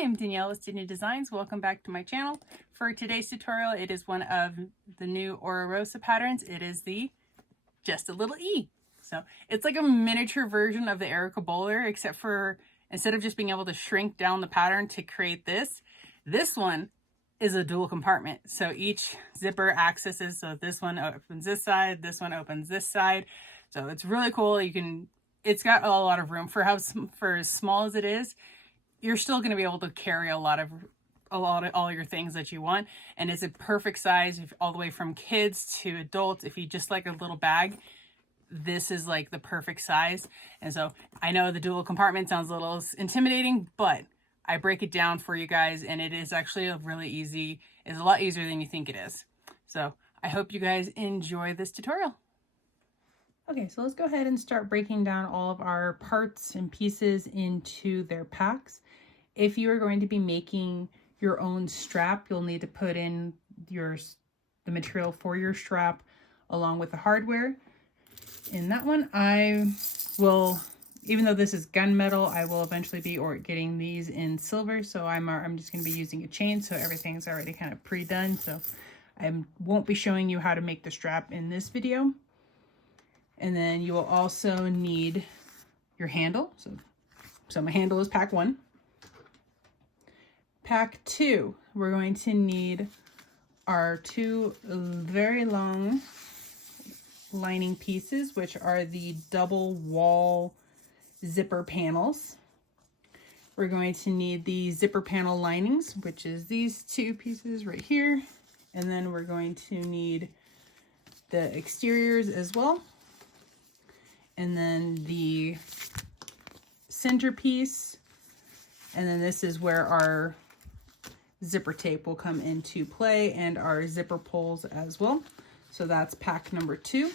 Hi, I'm Danielle with Sydney Designs. Welcome back to my channel. For today's tutorial, it is one of the new Oro Rosa patterns. It is the Just a Little E. So it's like a miniature version of the Erica Bowler, except for instead of just being able to shrink down the pattern to create this one is a dual compartment. So each zipper accesses, so this one opens this side, this one opens this side. So it's really cool. It's got a lot of room for as small as it is. You're still going to be able to carry a lot of all your things that you want, and it's a perfect size all the way from kids to adults. If you just like a little bag, this is like the perfect size. And so I know the dual compartment sounds a little intimidating, but I break it down for you guys, and it is actually a lot easier than you think it is. So I hope you guys enjoy this tutorial. Okay, so let's go ahead and start breaking down all of our parts and pieces into their packs. If you are going to be making your own strap, you'll need to put in the material for your strap along with the hardware. In that one, I will, even though this is gunmetal, I will eventually be getting these in silver. So I'm just going to be using a chain, so everything's already kind of pre-done. So I won't be showing you how to make the strap in this video. And then you will also need your handle. So my handle is pack 1. Pack 2, we're going to need our 2 very long lining pieces, which are the double wall zipper panels. We're going to need the zipper panel linings, which is these 2 pieces right here. And then we're going to need the exteriors as well. And then the centerpiece, and then this is where our zipper tape will come into play, and our zipper pulls as well. So that's pack number 2. So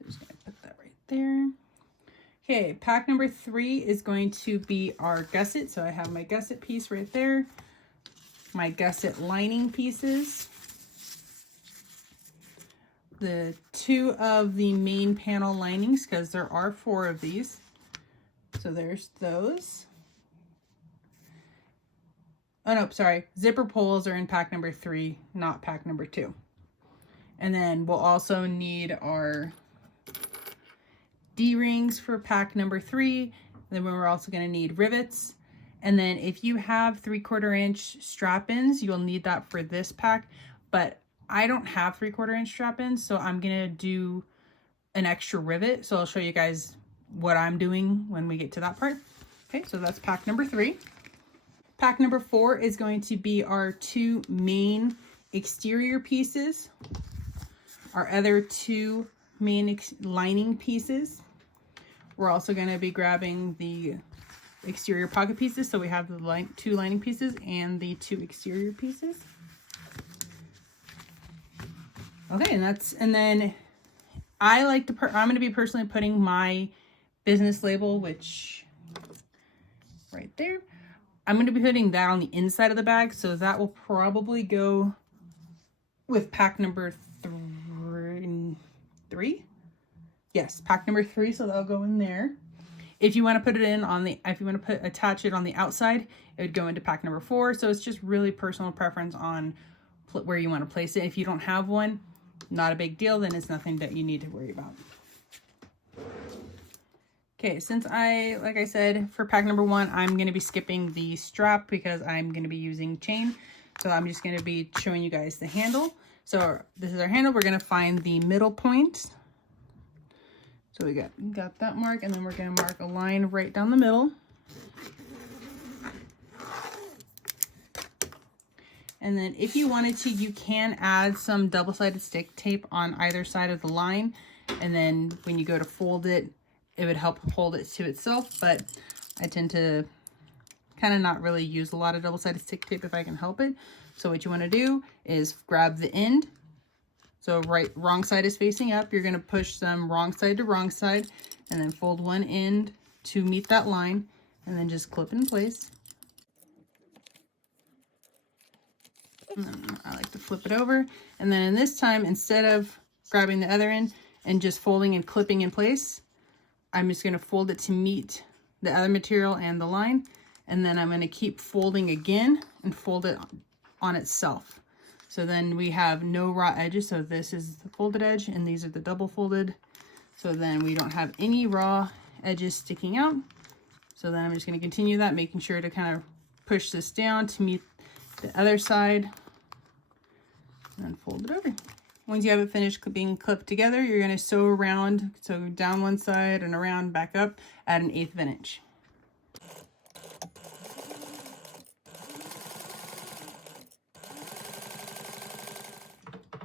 I'm just gonna put that right there. Okay, pack number 3 is going to be our gusset. So I have my gusset piece right there, my gusset lining pieces, the 2 of the main panel linings, because there are 4 of these. So there's those. Oh no, sorry. Zipper pulls are in pack number 3, not pack number 2. And then we'll also need our D-rings for pack number 3. Then we're also going to need rivets. And then if you have 3/4 inch strap-ins, you'll need that for this pack. But I don't have 3/4 inch strap-ins, so I'm gonna do an extra rivet. So I'll show you guys what I'm doing when we get to that part. Okay, so that's pack number 3. Pack number 4 is going to be our 2 main exterior pieces, our other 2 main lining pieces. We're also gonna be grabbing the exterior pocket pieces. So we have the 2 lining pieces and the 2 exterior pieces. Okay, and then I like to, I'm going to be personally putting my business label, which right there, I'm going to be putting that on the inside of the bag. So that will probably go with pack number 3. Yes, pack number 3. So that'll go in there. If you want to put it in on if you want to attach it on the outside, it would go into pack number 4. So it's just really personal preference on where you want to place it. If you don't have one, not a big deal, then it's nothing that you need to worry about. Okay, since like I said, for pack number 1, I'm going to be skipping the strap because I'm going to be using chain. So I'm just going to be showing you guys the handle. So this is our handle. We're going to find the middle point. So we got that mark, and then we're going to mark a line right down the middle. And then if you wanted to, you can add some double-sided stick tape on either side of the line. And then when you go to fold it, it would help hold it to itself. But I tend to kind of not really use a lot of double-sided stick tape if I can help it. So what you want to do is grab the end. So wrong side is facing up. You're going to push them wrong side to wrong side, and then fold one end to meet that line, and then just clip in place. And then I like to flip it over. And then in this time, instead of grabbing the other end and just folding and clipping in place, I'm just going to fold it to meet the other material and the line, And then I'm going to keep folding again and fold it on itself. So then we have no raw edges. So this is the folded edge and these are the double folded. So then we don't have any raw edges sticking out. So then I'm just going to continue that, making sure to kind of push this down to meet the other side and then fold it over. Once you have it finished being clipped together, you're going to sew around, so down one side and around back up at 1/8 of an inch.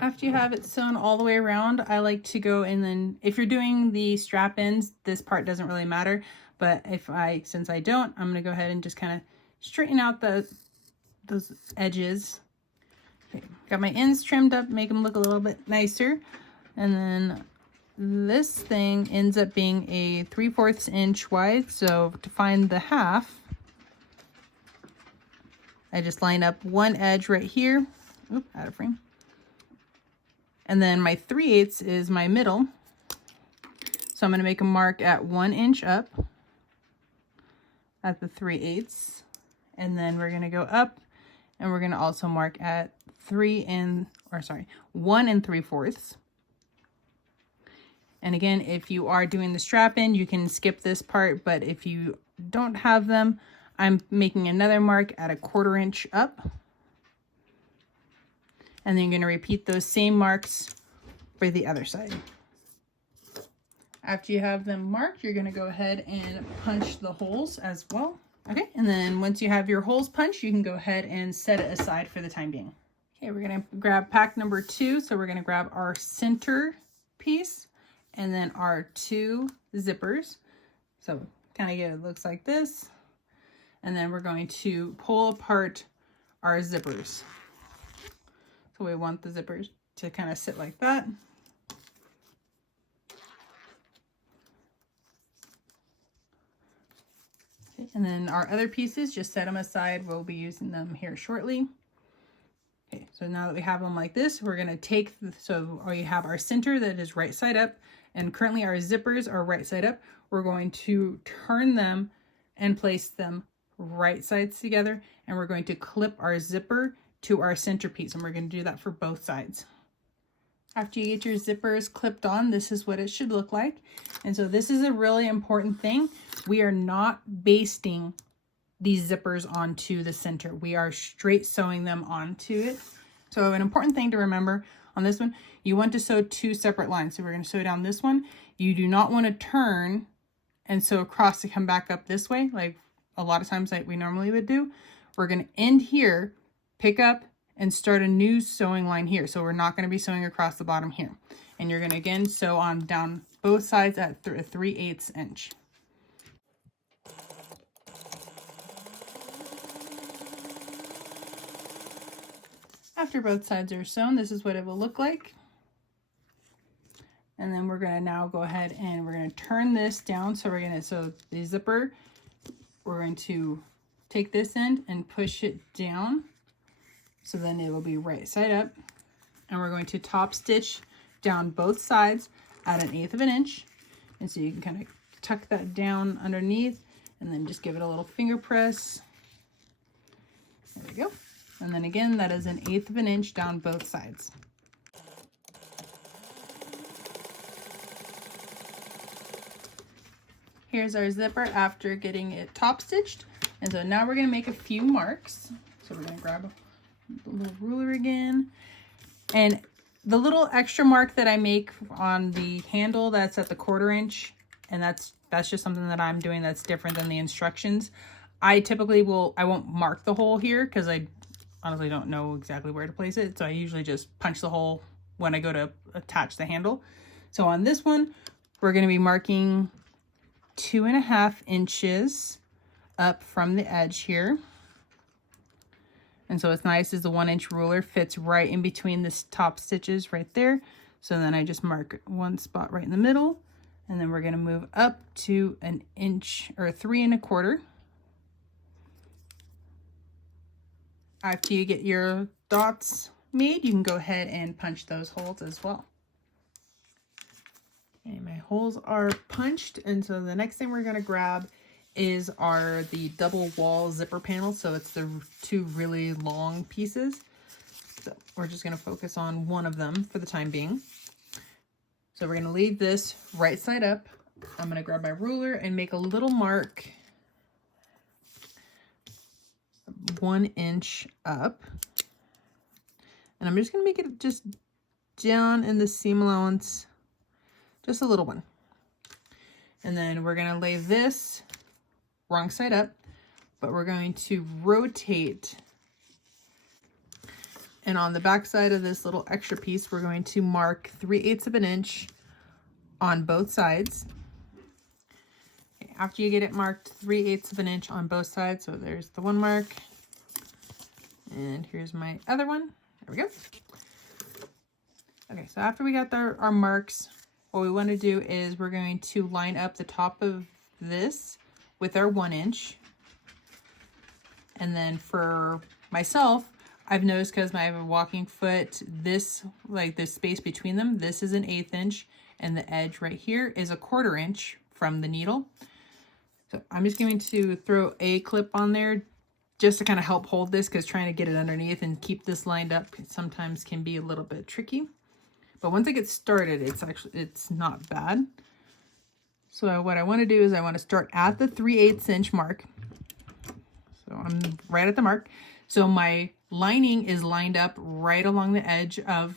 After you have it sewn all the way around, I like to go and then, if you're doing the strap ends, this part doesn't really matter. But since I don't, I'm going to go ahead and just kind of straighten out those edges. Okay, got my ends trimmed up, make them look a little bit nicer. And then this thing ends up being a 3/4 inch wide. So to find the half, I just line up one edge right here. Oop, out of frame. And then my 3/8 is my middle. So I'm going to make a mark at 1 inch up at the 3/8. And then we're going to go up and we're going to also mark at 1 3/4. And again, if you are doing the strap in, you can skip this part, but if you don't have them, I'm making another mark at 1/4 inch up. And then you're going to repeat those same marks for the other side. After you have them marked, you're going to go ahead and punch the holes as well. Okay, and then once you have your holes punched, you can go ahead and set it aside for the time being. Okay, we're going to grab pack number 2. So we're going to grab our center piece and then our 2 zippers. So kind of it looks like this. And then we're going to pull apart our zippers. So we want the zippers to kind of sit like that. Okay, and then our other pieces, just set them aside. We'll be using them here shortly. Okay, so now that we have them like this, we're going to take, so we have our center that is right side up, and currently our zippers are right side up. We're going to turn them and place them right sides together, and we're going to clip our zipper to our center piece, and we're going to do that for both sides. After you get your zippers clipped on, this is what it should look like. And so this is a really important thing. We are not basting these zippers onto the center. We are straight sewing them onto it. So an important thing to remember on this one, you want to sew 2 separate lines. So we're going to sew down this one. You do not want to turn and sew across to come back up this way, like a lot of times like we normally would do. We're going to end here, pick up, and start a new sewing line here. So we're not going to be sewing across the bottom here. And you're going to again sew on down both sides at 3/8 inch. After both sides are sewn, this is what it will look like. And then we're going to now go ahead and we're going to turn this down. So we're going to sew the zipper. We're going to take this end and push it down. So then it will be right side up. And we're going to top stitch down both sides at 1/8 of an inch. And so you can kind of tuck that down underneath and then just give it a little finger press. There we go. And then again, that is 1/8 of an inch down both sides. Here's our zipper after getting it top stitched. And so now we're going to make a few marks. So we're going to grab the little ruler again. And the little extra mark that I make on the handle, that's at the 1/4 inch. And that's just something that I'm doing that's different than the instructions. I typically I won't mark the hole here because I honestly don't know exactly where to place it. So I usually just punch the hole when I go to attach the handle. So on this one, we're going to be marking 2.5 inches up from the edge here. And so what's nice is the 1 inch ruler fits right in between the top stitches right there. So then I just mark one spot right in the middle, and then we're going to move up to 1 inch or 3 1/4. After you get your dots made, you can go ahead and punch those holes as well. Okay, my holes are punched, and so the next thing we're going to grab are the double wall zipper panels. So it's the two really long pieces. So we're just going to focus on one of them for the time being. So we're going to leave this right side up. I'm going to grab my ruler and make a little mark 1 inch up. And I'm just going to make it just down in the seam allowance, just a little one. And then we're going to lay this wrong side up, but we're going to rotate. And on the back side of this little extra piece, we're going to mark 3/8 of an inch on both sides. Okay, after you get it marked 3/8 of an inch on both sides, so there's the one mark, and here's my other one. There we go. Okay, so after we got our marks, what we want to do is we're going to line up the top of this with our 1 inch. And then for myself, I've noticed because I have a walking foot, this, like this space between them, this is an 1/8 inch, and the edge right here is a 1/4 inch from the needle. So I'm just going to throw a clip on there just to kind of help hold this, because trying to get it underneath and keep this lined up sometimes can be a little bit tricky. But once I get started, it's not bad. So what I want to do is I want to start at the 3/8 inch mark. So I'm right at the mark. So my lining is lined up right along the edge of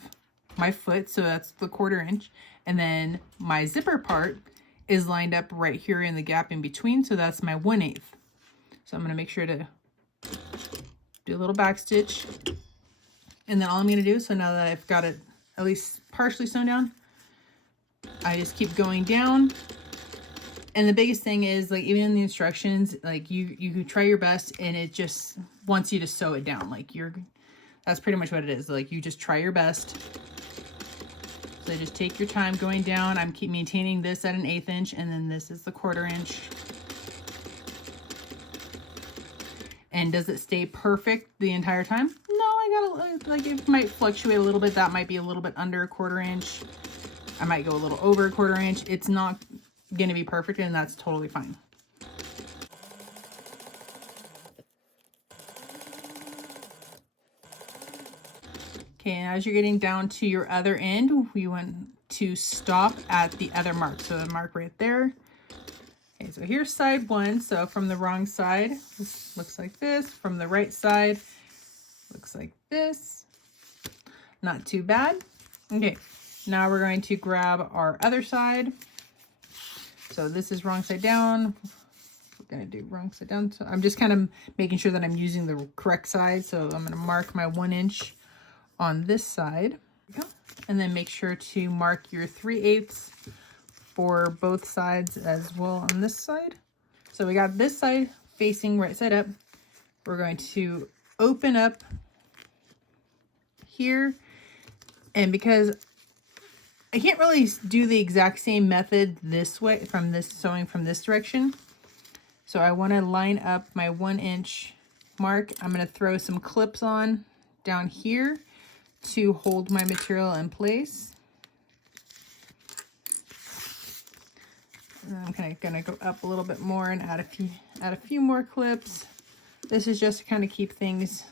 my foot. So that's the 1/4 inch. And then my zipper part is lined up right here in the gap in between. So that's my 1/8. So I'm going to make sure to do a little back stitch. And then all I'm going to do, so now that I've got it at least partially sewn down, I just keep going down. And the biggest thing is, like, even in the instructions, like you try your best and it just wants you to sew it down. Like that's pretty much what it is. Like, you just try your best. So just take your time going down. I'm keep maintaining this at an 1/8 inch, and then this is the 1/4 inch. And does it stay perfect the entire time? No, I gotta, like, it might fluctuate a little bit. That might be a little bit under a 1/4 inch. I might go a little over a 1/4 inch. It's not gonna be perfect, and that's totally fine. Okay, and as you're getting down to your other end, we want to stop at the other mark. So the mark right there. Okay, so here's side one. So from the wrong side, this looks like this. From the right side, looks like this. Not too bad. Okay, now we're going to grab our other side. So this is wrong side down. We're going to do wrong side down. So I'm just kind of making sure that I'm using the correct side. So I'm going to mark my 1 inch on this side. And then make sure to mark your 3/8 for both sides as well on this side. So we got this side facing right side up. We're going to open up here. And because I can't really do the exact same method this way, from this sewing from this direction. So I want to line up my 1 inch mark. I'm going to throw some clips on down here to hold my material in place. And I'm kind of going to go up a little bit more and add a few more clips. This is just to kind of keep things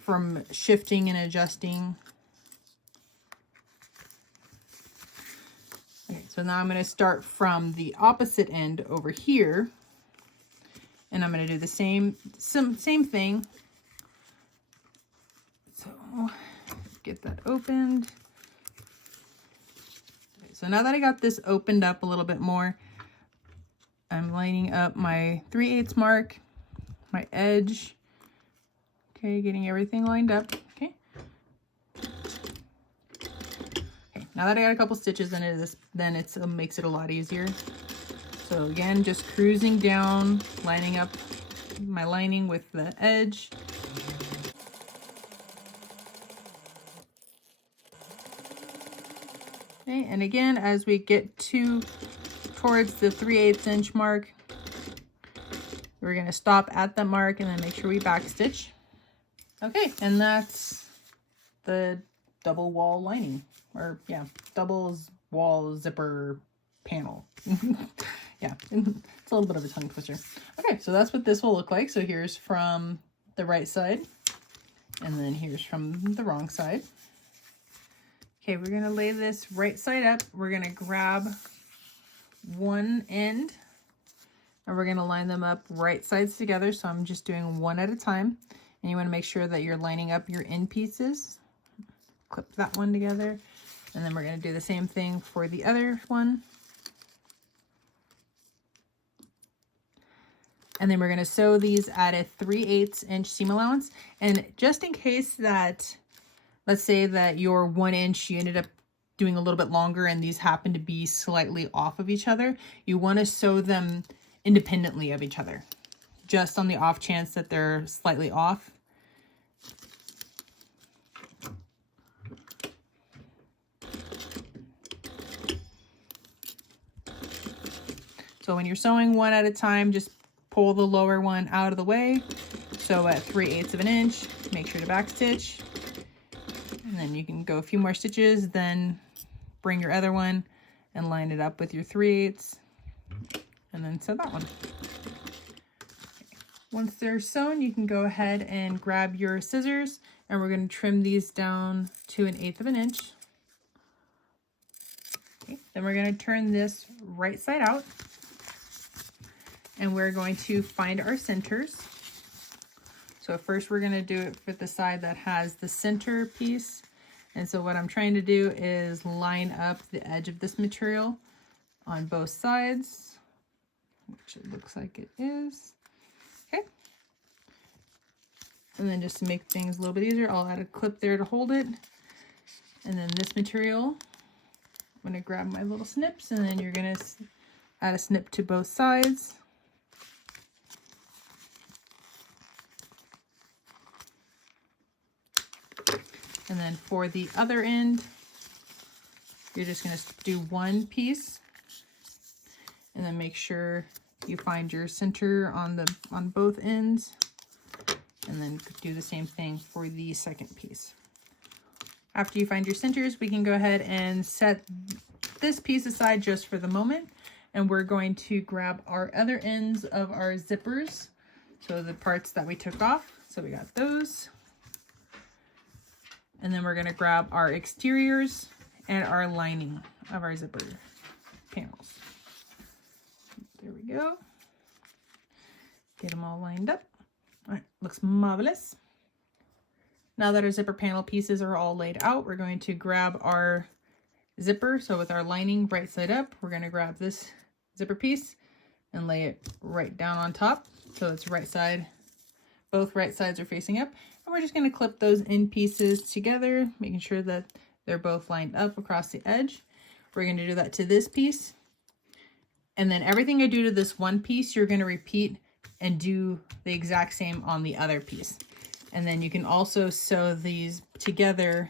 from shifting and adjusting. Okay, so now I'm going to start from the opposite end over here, and I'm going to do the same thing. So get that opened. Okay, so now that I got this opened up a little bit more, I'm lining up my 3/8 mark, my edge. Okay, getting everything lined up. Okay. Now that I got a couple stitches in it, then it makes it a lot easier. So again, just cruising down, lining up my lining with the edge. Okay, and again, as we get towards the 3/8 inch mark, we're going to stop at the mark and then make sure we backstitch. Okay, and that's the double wall lining, or yeah, double wall zipper panel. Yeah, it's a little bit of a tongue twister. Okay, so that's what this will look like. So here's from the right side, and then here's from the wrong side. Okay, we're gonna lay this right side up. We're gonna grab one end, and we're gonna line them up right sides together. So I'm just doing one at a time. And you wanna make sure that you're lining up your end pieces. Clip that one together. And then we're gonna do the same thing for the other one. And then we're gonna sew these at a 3/8 inch seam allowance. And just in case that, let's say that your 1 inch, you ended up doing a little bit longer and these happen to be slightly off of each other, you wanna sew them independently of each other, just on the off chance that they're slightly off. So when you're sewing one at a time, just pull the lower one out of the way. Sew at 3/8 of an inch, make sure to back stitch. And then you can go a few more stitches, then bring your other one and line it up with your 3/8, and then sew that one. Once they're sewn, you can go ahead and grab your scissors, and we're going to trim these down to 1/8 of an inch. Okay. Then we're going to turn this right side out, and we're going to find our centers. So first we're going to do it for the side that has the center piece. And so what I'm trying to do is line up the edge of this material on both sides, which it looks like it is. Okay. And then just to make things a little bit easier, I'll add a clip there to hold it. And then this material, I'm going to grab my little snips, and then you're going to add a snip to both sides. And then for the other end, you're just going to do one piece, and then make sure you find your center on both ends, and then do the same thing for the second piece. After you find your centers, we can go ahead and set this piece aside just for the moment, and we're going to grab our other ends of our zippers, so the parts that we took off. So we got those. And then we're going to grab our exteriors and our lining of our zipper panels. There we go. Get them all lined up. All right, looks marvelous. Now that our zipper panel pieces are all laid out, we're going to grab our zipper. So with our lining right side up, we're going to grab this zipper piece and lay it right down on top. So it's right side, both right sides are facing up. And we're just going to clip those end pieces together, making sure that they're both lined up across the edge. We're going to do that to this piece. And then everything I do to this one piece, you're going to repeat and do the exact same on the other piece. And then you can also sew these together,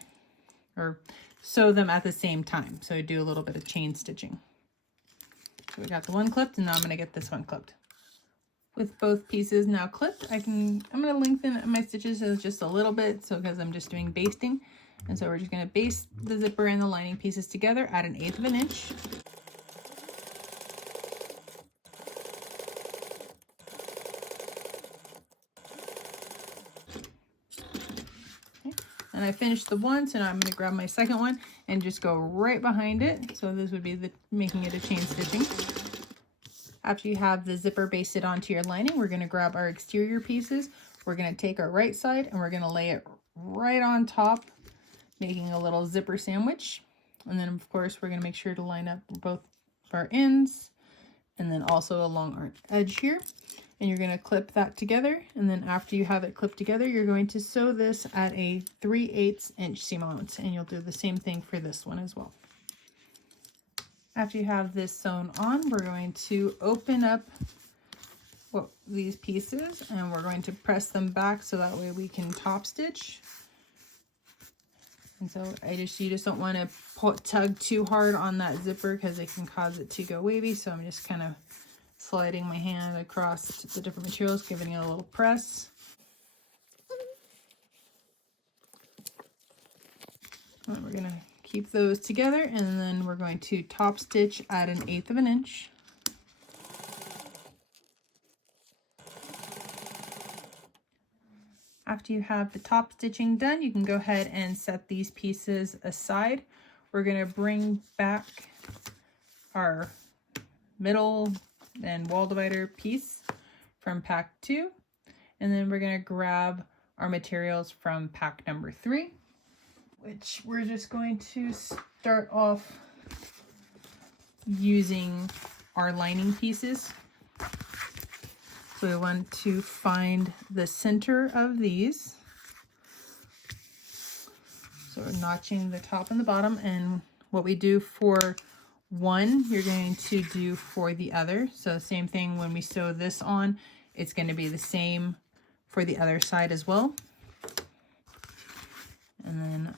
or sew them at the same time. So do a little bit of chain stitching. So we got the one clipped, and now I'm going to get this one clipped. With both pieces now clipped, I'm going to lengthen my stitches just a little bit, so because I'm just doing basting. And so we're just going to baste the zipper and the lining pieces together at 1/8 of an inch. Okay. And I finished the one, so now I'm going to grab my second one and just go right behind it. So this would be making it a chain stitching. After you have the zipper basted onto your lining, we're going to grab our exterior pieces. We're going to take our right side and we're going to lay it right on top, making a little zipper sandwich. And then of course, we're going to make sure to line up both of our ends and then also along our edge here. And you're going to clip that together. And then after you have it clipped together, you're going to sew this at a 3/8 inch seam allowance. And you'll do the same thing for this one as well. After you have this sewn on, we're going to open up these pieces, and we're going to press them back so that way we can top stitch. And so you just don't want to tug too hard on that zipper because it can cause it to go wavy. So I'm just kind of sliding my hand across the different materials, giving it a little press. And we're going to keep those together, and then we're going to top stitch at 1/8 of an inch. After you have the top stitching done, you can go ahead and set these pieces aside. We're going to bring back our middle and wall divider piece from pack 2, and then we're going to grab our materials from pack number 3, which we're just going to start off using our lining pieces. So we want to find the center of these. So we're notching the top and the bottom, and what we do for one, you're going to do for the other. So same thing when we sew this on, it's going to be the same for the other side as well. And then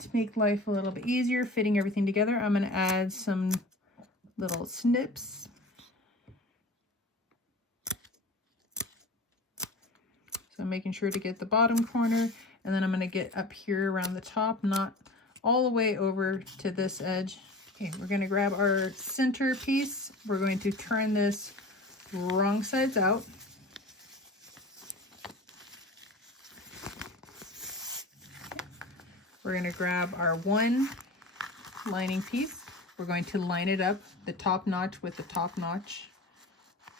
to make life a little bit easier, fitting everything together, I'm going to add some little snips. So I'm making sure to get the bottom corner, and then I'm going to get up here around the top, not all the way over to this edge. Okay, we're going to grab our center piece. We're going to turn this wrong sides out. We're going to grab our one lining piece. We're going to line it up, the top notch with the top notch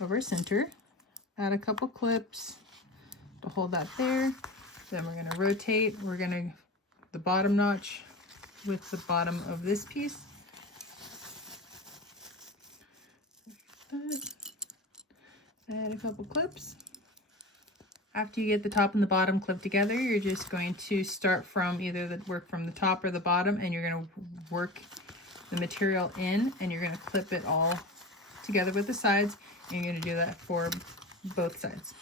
over center. Add a couple clips to hold that there. Then we're going to rotate. We're going to the bottom notch with the bottom of this piece. Add a couple clips. After you get the top and the bottom clipped together, you're just going to start from either the work from the top or the bottom, and you're going to work the material in, and you're going to clip it all together with the sides, and you're going to do that for both sides.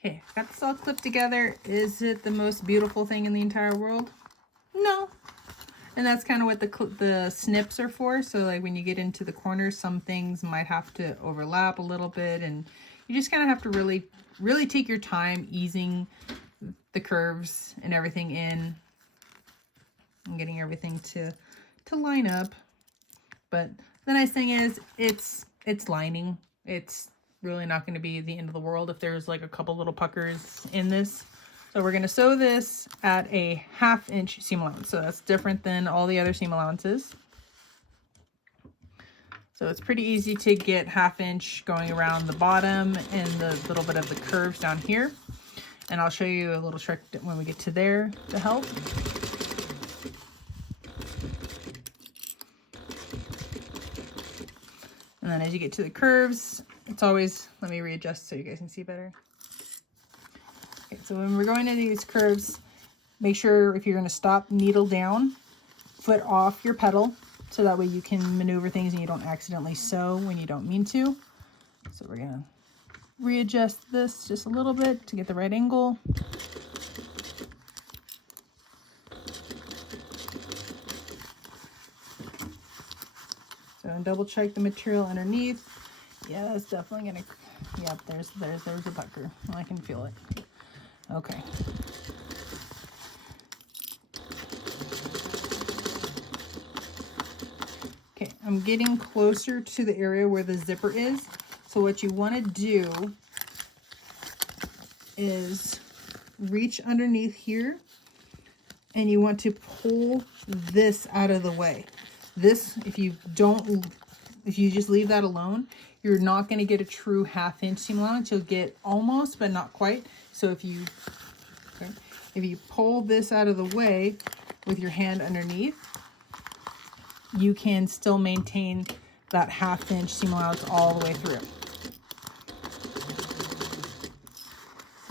Okay, got this all clipped together. Is it the most beautiful thing in the entire world? No. And that's kind of what the snips are for. So like when you get into the corners, some things might have to overlap a little bit, and you just kind of have to really take your time easing the curves and everything in and getting everything to line up. But the nice thing is it's lining. It's really not going to be the end of the world if there's like a couple little puckers in this. So we're going to sew this at a 1/2 inch seam allowance. So that's different than all the other seam allowances. So it's pretty easy to get 1/2 inch going around the bottom and the little bit of the curves down here. And I'll show you a little trick when we get to there to help. And then as you get to the curves, it's always, let me readjust so you guys can see better. Okay, so when we're going to these curves, make sure if you're going to stop, needle down, foot off your pedal, so that way you can maneuver things and you don't accidentally sew when you don't mean to. So we're going to readjust this just a little bit to get the right angle. So double check the material underneath. Yeah, that's definitely gonna, yep, there's a pucker. I can feel it. Okay. Okay, I'm getting closer to the area where the zipper is. So what you want to do is reach underneath here, and you want to pull this out of the way. This, if you just leave that alone, you're not going to get a true 1/2 inch seam allowance. You'll get almost, but not quite. So if you pull this out of the way with your hand underneath, you can still maintain that 1/2 inch seam allowance all the way through.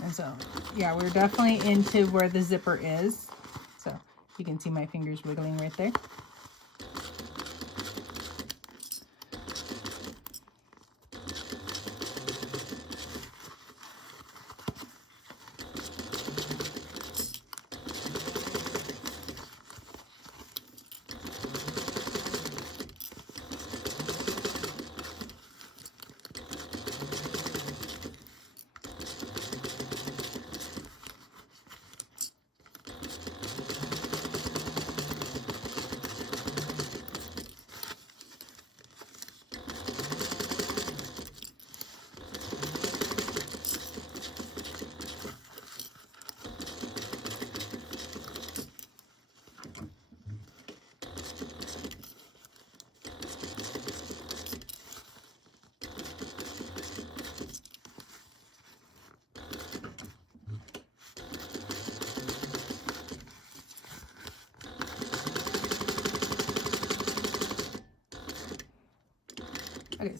And so, yeah, we're definitely into where the zipper is. So you can see my fingers wiggling right there.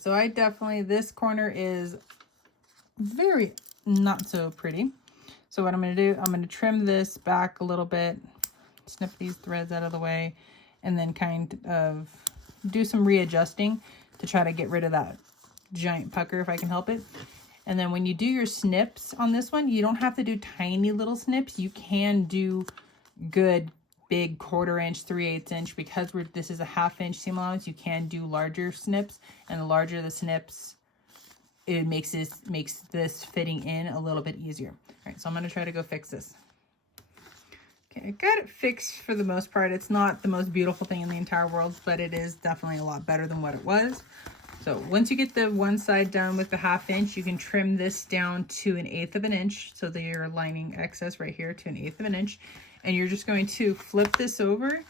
so I definitely, this corner is very not so pretty. So what I'm going to do, I'm going to trim this back a little bit, snip these threads out of the way, and then kind of do some readjusting to try to get rid of that giant pucker if I can help it. And then when you do your snips on this one, you don't have to do tiny little snips. You can do good big 1/4 inch, 3/8 inch, because this is a 1/2 inch seam allowance. You can do larger snips, and the larger the snips, it makes this fitting in a little bit easier. All right, so I'm going to try to go fix this. Okay, I got it fixed for the most part. It's not the most beautiful thing in the entire world, but it is definitely a lot better than what it was. So once you get the one side done with the 1/2 inch, you can trim this down to 1/8 of an inch. So that you're lining excess right here to 1/8 of an inch. And you're just going to flip this over.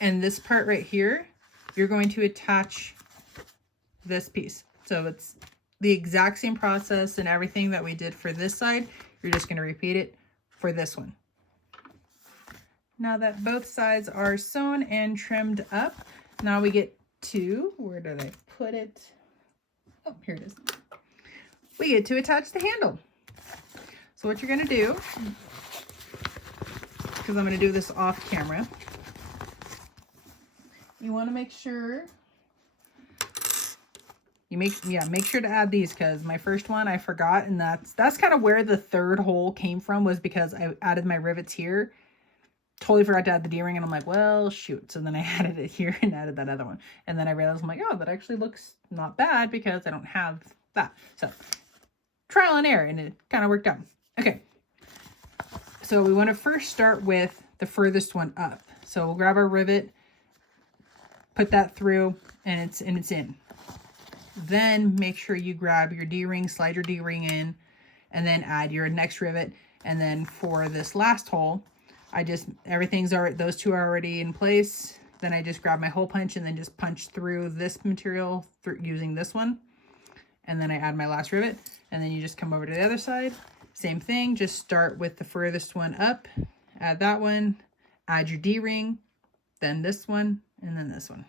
And this part right here, you're going to attach this piece. So it's the exact same process and everything that we did for this side. You're just going to repeat it for this one. Now that both sides are sewn and trimmed up, now we get to, where did I put it? Oh, here it is. We get to attach the handle. So what you're going to do, because I'm going to do this off camera, you want to make sure you make sure to add these, because my first one I forgot, and that's kind of where the third hole came from, was because I added my rivets here. Totally forgot to add the D-ring, and I'm like, well, shoot. So then I added it here and added that other one. And then I realized, I'm like, oh, that actually looks not bad because I don't have that. So trial and error, and it kind of worked out. Okay. So we want to first start with the furthest one up. So we'll grab our rivet, put that through, and it's in. Then make sure you grab your D-ring, slide your D-ring in, and then add your next rivet. And then for this last hole, those two are already in place. Then I just grab my hole punch and then just punch through this material using this one. And then I add my last rivet, and then you just come over to the other side. Same thing, just start with the furthest one up, add that one, add your D-ring, then this one, and then this one.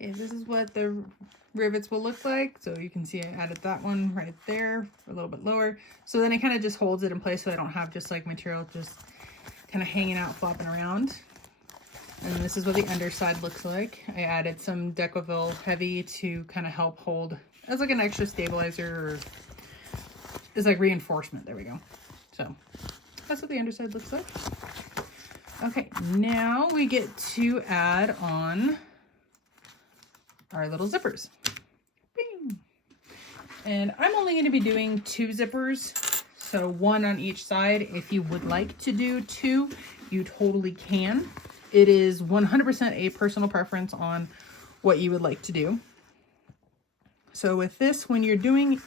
Okay, this is what the rivets will look like. So you can see I added that one right there, a little bit lower. So then it kind of just holds it in place, so I don't have just like material just kind of hanging out, flopping around. And this is what the underside looks like. I added some Decovil Heavy to kind of help hold as like an extra stabilizer, or it's like reinforcement. There we go. So that's what the underside looks like. Okay, now we get to add on our little zippers. Bing. And I'm only going to be doing 2 zippers, so 1 on each side. If you would like to do 2, you totally can. It is 100% a personal preference on what you would like to do. So with this, when you're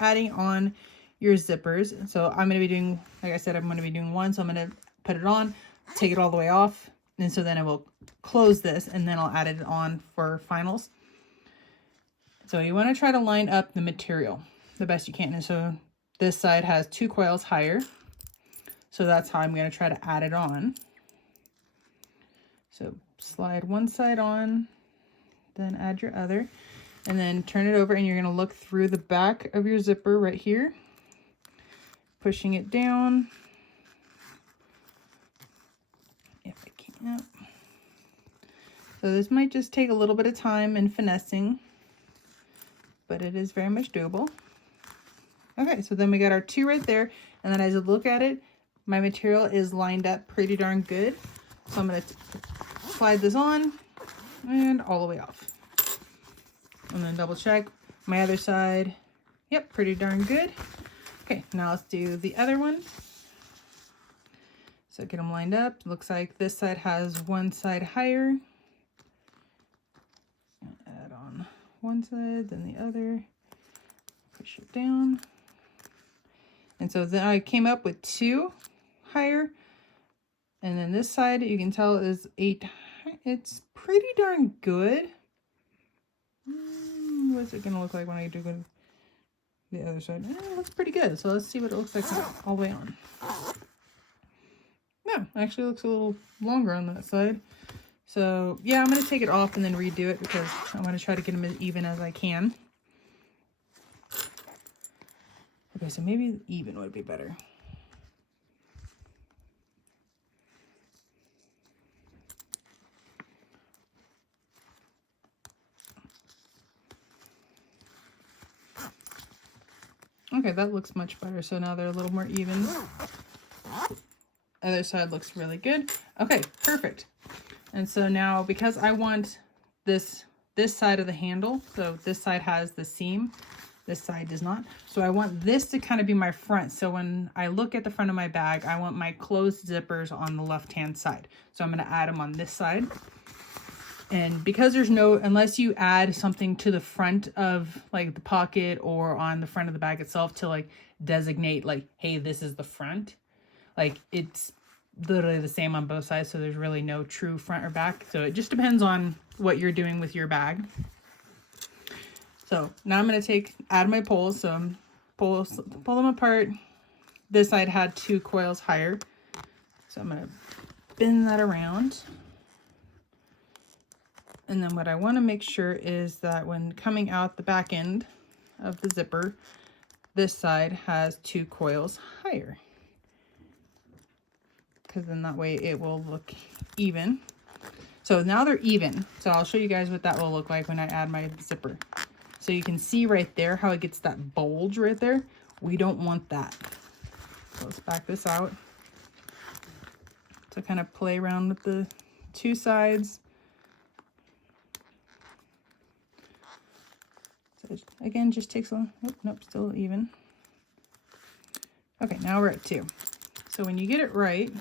adding on your zippers, so I'm going to be doing, like I said, I'm going to be doing 1, so I'm going to put it on, take it all the way off, and so then I will close this, and then I'll add it on for finals. So you want to try to line up the material the best you can. And so this side has 2 coils higher. So that's how I'm going to try to add it on. So slide one side on, then add your other, and then turn it over, and you're going to look through the back of your zipper right here, pushing it down. If I can't. So this might just take a little bit of time and finessing, but it is very much doable. Okay, so then we got our 2 right there, and then as I look at it, my material is lined up pretty darn good. So I'm going to slide this on and all the way off. And then double check my other side. Yep, pretty darn good. Okay, now let's do the other one. So get them lined up. Looks like this side has one side higher. Add on one side, then the other. Push it down. And so then I came up with 2 higher. And then this side, you can tell, is 8. It's pretty darn good. What's it going to look like when I do the other side? It looks pretty good. So let's see what it looks like all the way on. No, actually looks a little longer on that side. So yeah, I'm going to take it off and then redo it because I want to try to get them as even as I can. Okay, so maybe even would be better. Okay, that looks much better. So now they're a little more even. Other side looks really good. Okay, perfect. And so now, because I want this side of the handle, so this side has the seam, this side does not. So I want this to kind of be my front. So when I look at the front of my bag, I want my closed zippers on the left-hand side. So I'm going to add them on this side. And because there's no, unless you add something to the front of like the pocket or on the front of the bag itself to like designate like, hey, this is the front. Like it's literally the same on both sides. So there's really no true front or back. So it just depends on what you're doing with your bag. So now I'm going to add my poles. So pull them apart. This side had 2 coils higher. So I'm going to bend that around. And then what I want to make sure is that when coming out the back end of the zipper, this side has 2 coils higher. Because then that way it will look even. So now they're even. So I'll show you guys what that will look like when I add my zipper. So you can see right there how it gets that bulge right there. We don't want that. So let's back this out. So kind of play around with the 2 sides. So again, just takes a, oh, nope, still even. Okay, now we're at 2. So when you get it right,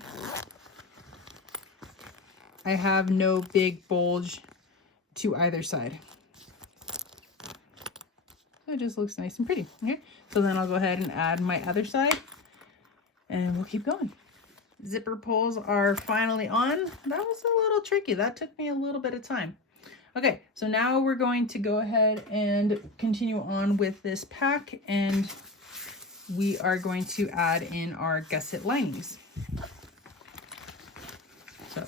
I have no big bulge to either side. So it just looks nice and pretty. Okay, so then I'll go ahead and add my other side and we'll keep going. Zipper pulls are finally on. That was a little tricky. That took me a little bit of time. Okay, so now we're going to go ahead and continue on with this pack, and we are going to add in our gusset linings. So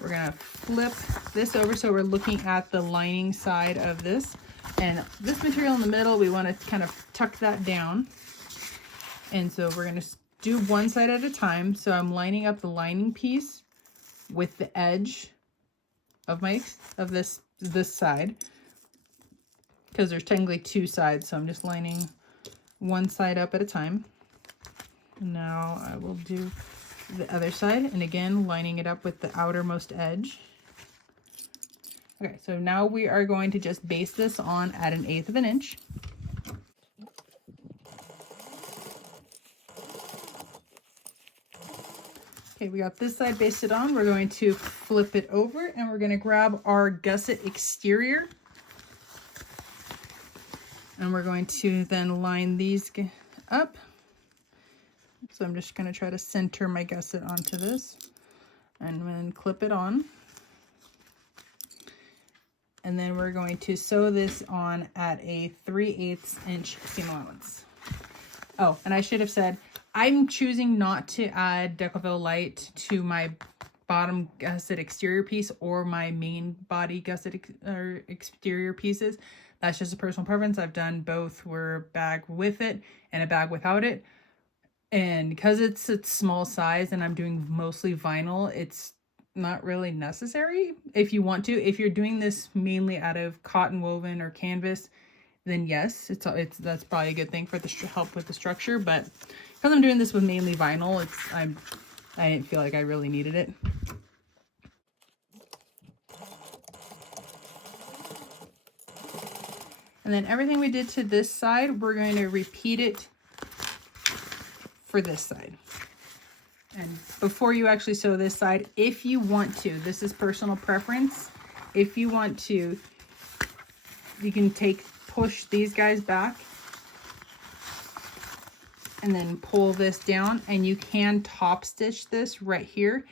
we're gonna flip this over so we're looking at the lining side of this. And this material in the middle, we want to kind of tuck that down. And so we're gonna do one side at a time. So I'm lining up the lining piece with the edge of this side, because there's technically 2 sides, so I'm just lining one side up at a time. Now I will do the other side, and again lining it up with the outermost edge. Okay, so now we are going to just base this on at 1/8 of an inch. Okay, we got this side basted on. We're going to flip it over and we're going to grab our gusset exterior. And we're going to then line these up. So I'm just going to try to center my gusset onto this and then clip it on. And then we're going to sew this on at a 3/8 inch seam allowance. Oh, and I should have said, I'm choosing not to add Decovil Light to my bottom gusset exterior piece or my main body gusset exterior pieces. That's just a personal preference. I've done both, where a bag with it and a bag without it. And because it's a small size and I'm doing mostly vinyl, it's not really necessary. If you want to, if you're doing this mainly out of cotton woven or canvas, then yes, that's probably a good thing for the help with the structure. But because I'm doing this with mainly vinyl, I didn't feel like I really needed it. And then everything we did to this side, we're going to repeat it for this side. And before you actually sew this side, if you want to, this is personal preference. If you want to, you can push these guys back and then pull this down, and you can top stitch this right here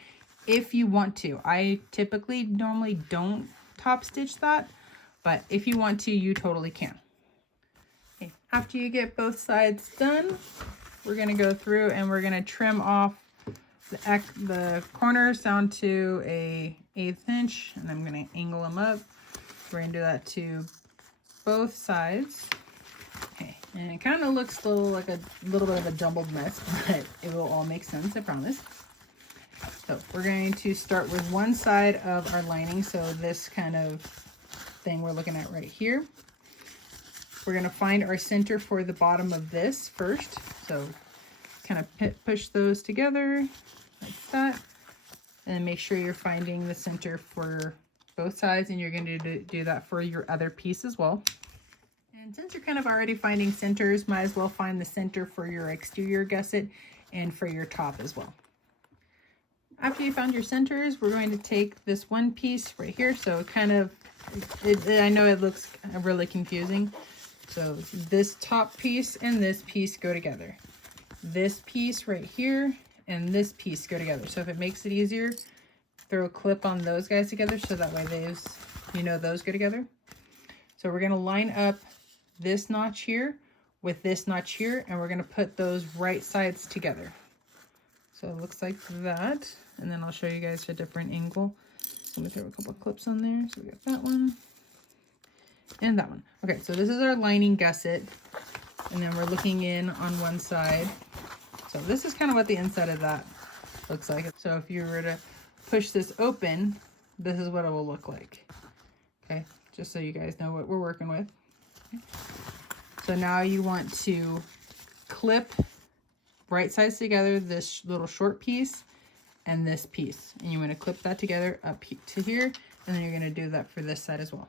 if you want to. I typically normally don't top stitch that, but if you want to, you totally can. Okay. After you get both sides done, we're going to go through and we're going to trim off the corners down to 1/8 inch, and I'm going to angle them up. We're going to do that to both sides. Okay, and it kind of looks a little like a little bit of a jumbled mess, but it will all make sense, I promise. So we're going to start with one side of our lining, so this kind of thing we're looking at right here. We're going to find our center for the bottom of this first. So kind of push those together like that, and make sure you're finding the center for both sides, and you're going to do that for your other piece as well. And since you're kind of already finding centers, might as well find the center for your exterior gusset and for your top as well. After you found your centers, we're going to take this one piece right here. So kind of, I know it looks really confusing. So this top piece and this piece go together. This piece right here and this piece go together. So if it makes it easier, throw a clip on those guys together so that way those, those go together. So we're going to line up this notch here with this notch here, and we're going to put those right sides together. So it looks like that, and then I'll show you guys a different angle. So let me throw a couple of clips on there. So we got that one and that one. Okay, so this is our lining gusset, and then we're looking in on one side. So this is kind of what the inside of that looks like. So if you were to push this open, this is what it will look like. Okay, just so you guys know what we're working with. Okay. So now you want to clip right sides together, this little short piece and this piece, and you want to clip that together up to here, and then you're going to do that for this side as well.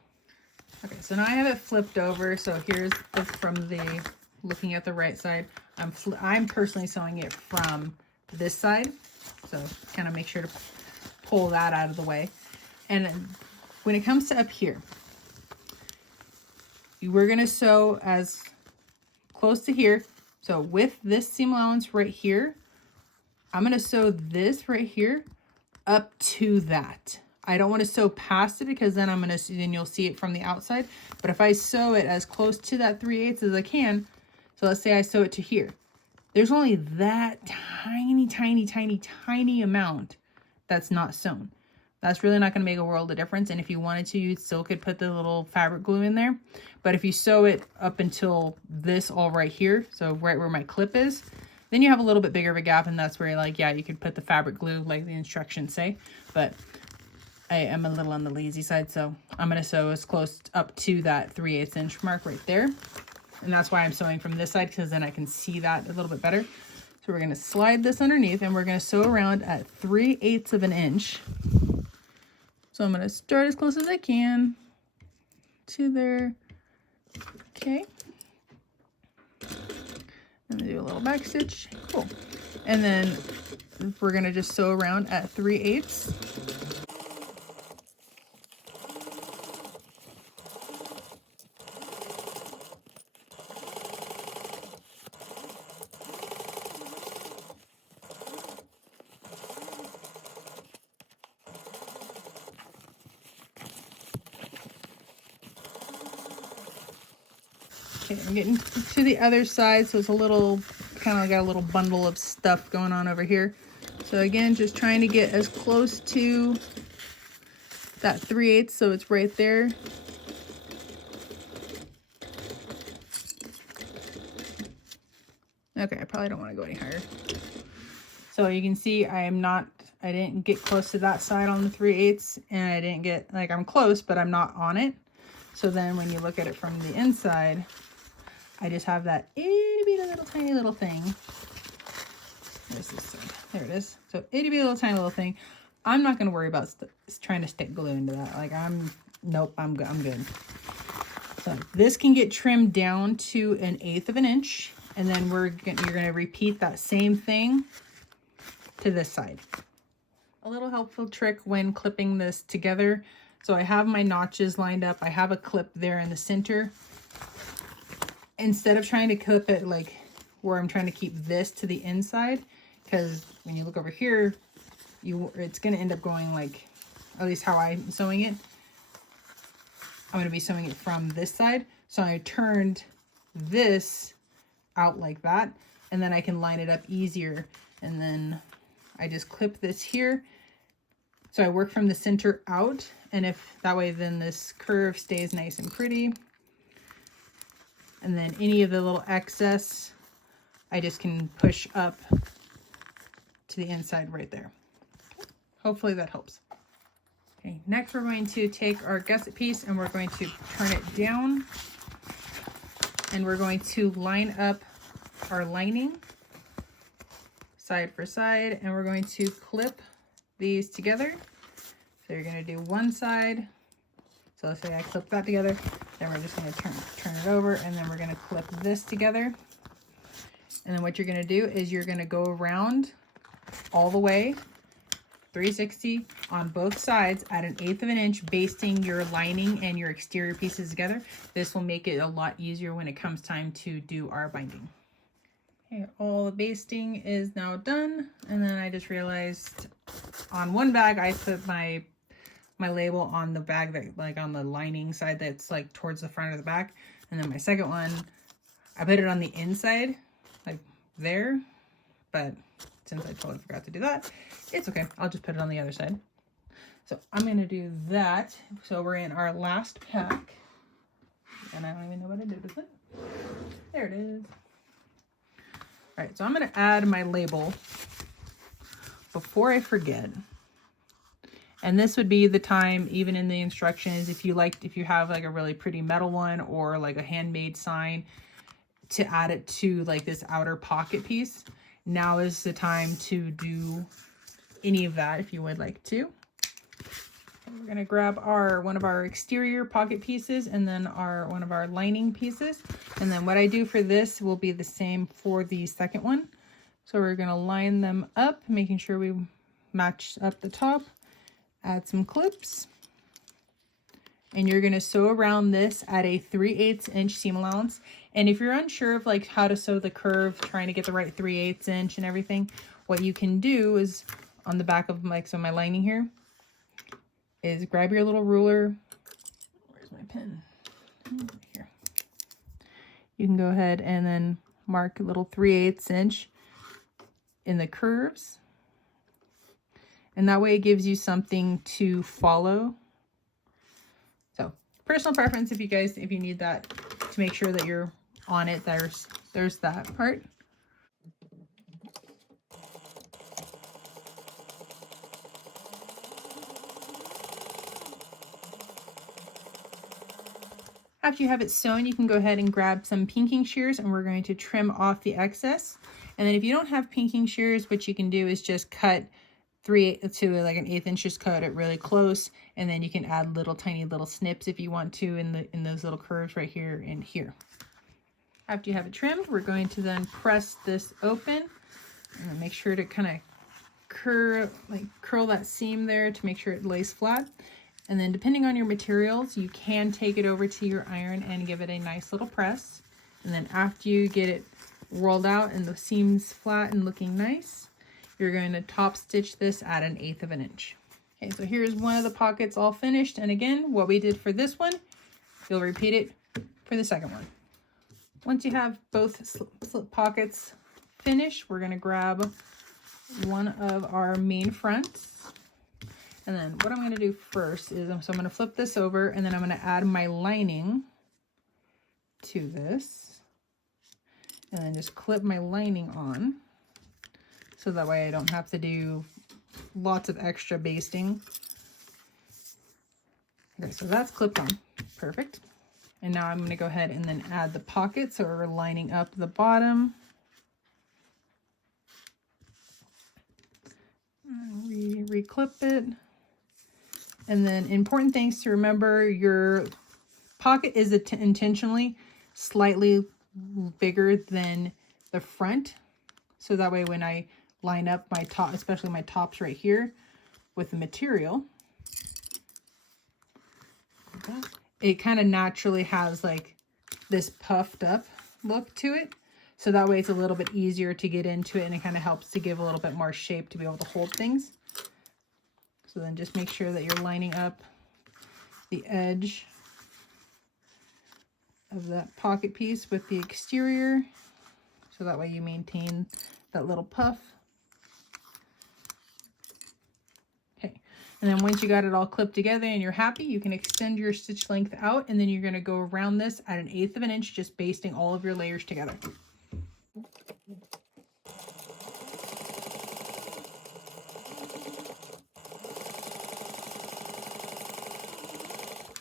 Okay, so now I have it flipped over. So here's from the looking at the right side. I'm personally sewing it from this side, so kind of make sure to pull that out of the way. And when it comes to up here, we're going to sew as close to here. So with this seam allowance right here, I'm going to sew this right here up to that. I don't want to sew past it because then then you'll see it from the outside. But if I sew it as close to that 3/8 as I can, so let's say I sew it to here, there's only that tiny amount that's not sewn. That's really not going to make a world of difference. And if you wanted to, you still could put the little fabric glue in there. But if you sew it up until this all right here, so right where my clip is, then you have a little bit bigger of a gap, and that's where you're like, yeah, you could put the fabric glue like the instructions say. But I am a little on the lazy side, so I'm going to sew as close up to that 3/8 inch mark right there. And that's why I'm sewing from this side, because then I can see that a little bit better. So we're going to slide this underneath, and we're going to sew around at 3/8 of an inch. So I'm going to start as close as I can to there. Okay. And then do a little back stitch. Cool. And then we're going to just sew around at 3/8. Okay, I'm getting to the other side, so it's a little, kind of got a little bundle of stuff going on over here. So again, just trying to get as close to that 3/8, so it's right there. Okay, I probably don't want to go any higher. So you can see I didn't get close to that side on the 3/8, and I didn't get, like, I'm close, but I'm not on it. So then when you look at it from the inside, I just have that itty bitty little tiny little thing. Where's this side? There it is. So itty bitty little tiny little thing. I'm not going to worry about trying to stick glue into that. Like, nope, I'm good. So this can get trimmed down to 1/8 of an inch. And then you're going to repeat that same thing to this side. A little helpful trick when clipping this together. So I have my notches lined up. I have a clip there in the center. Instead of trying to clip it like where I'm trying to keep this to the inside, because when you look over here, it's going to end up going like, at least how I'm sewing it. I'm going to be sewing it from this side. So I turned this out like that, and then I can line it up easier. And then I just clip this here. So I work from the center out, and if that way then this curve stays nice and pretty. And then any of the little excess, I just can push up to the inside right there. Hopefully that helps. Okay, next we're going to take our gusset piece and we're going to turn it down. And we're going to line up our lining side for side, and we're going to clip these together. So you're going to do one side. So let's say I clip that together, then we're just going to turn it over, and then we're going to clip this together. And then what you're going to do is you're going to go around all the way 360 on both sides at 1/8 of an inch, basting your lining and your exterior pieces together. This will make it a lot easier when it comes time to do our binding. Okay, all the basting is now done, and then I just realized on one bag I put my label on the bag that like on the lining side that's like towards the front of the back, and then my second one I put it on the inside like there, but since I totally forgot to do that, it's okay. I'll just put it on the other side. So I'm going to do that. So we're in our last pack. And I don't even know what I did with it. There it is. All right, so I'm going to add my label before I forget. And this would be the time, even in the instructions, if you have like a really pretty metal one or like a handmade sign, to add it to like this outer pocket piece. Now is the time to do any of that if you would like to. We're going to grab one of our exterior pocket pieces and then one of our lining pieces. And then what I do for this will be the same for the second one. So we're going to line them up, making sure we match up the top. Add some clips. And you're going to sew around this at a 3/8 inch seam allowance. And if you're unsure of like how to sew the curve, trying to get the right 3/8 inch and everything, what you can do is on the back of my lining here is grab your little ruler. Where's my pen? Here. You can go ahead and then mark a little 3/8 inch in the curves. And that way it gives you something to follow. So personal preference, if you need that to make sure that you're on it, there's that part. After you have it sewn, you can go ahead and grab some pinking shears, and we're going to trim off the excess. And then if you don't have pinking shears, what you can do is just cut 3/8 to like 1/8 inch, just cut it really close, and then you can add tiny little snips if you want to in those little curves right here and here. After you have it trimmed, we're going to then press this open and make sure to kind of curl that seam there to make sure it lays flat. And then depending on your materials, you can take it over to your iron and give it a nice little press. And then after you get it rolled out and the seams flat and looking nice, you're going to top stitch this at 1/8 of an inch. Okay, so here's one of the pockets all finished. And again, what we did for this one, you'll repeat it for the second one. Once you have both slip pockets finished, we're going to grab one of our main fronts. And then what I'm going to do first is, I'm going to flip this over, and then I'm going to add my lining to this. And then just clip my lining on. So that way I don't have to do lots of extra basting. Okay, so that's clipped on. Perfect. And now I'm going to go ahead and then add the pocket. So we're lining up the bottom. Re-clip it. And then important things to remember, your pocket is intentionally slightly bigger than the front. So that way when I line up my top, especially my tops right here with the material, it kind of naturally has like this puffed up look to it. So that way it's a little bit easier to get into it, and it kind of helps to give a little bit more shape to be able to hold things. So then just make sure that you're lining up the edge of that pocket piece with the exterior. So that way you maintain that little puff. Okay, And then once you got it all clipped together and you're happy, you can extend your stitch length out, and then you're going to go around this at 1/8 of an inch, just basting all of your layers together.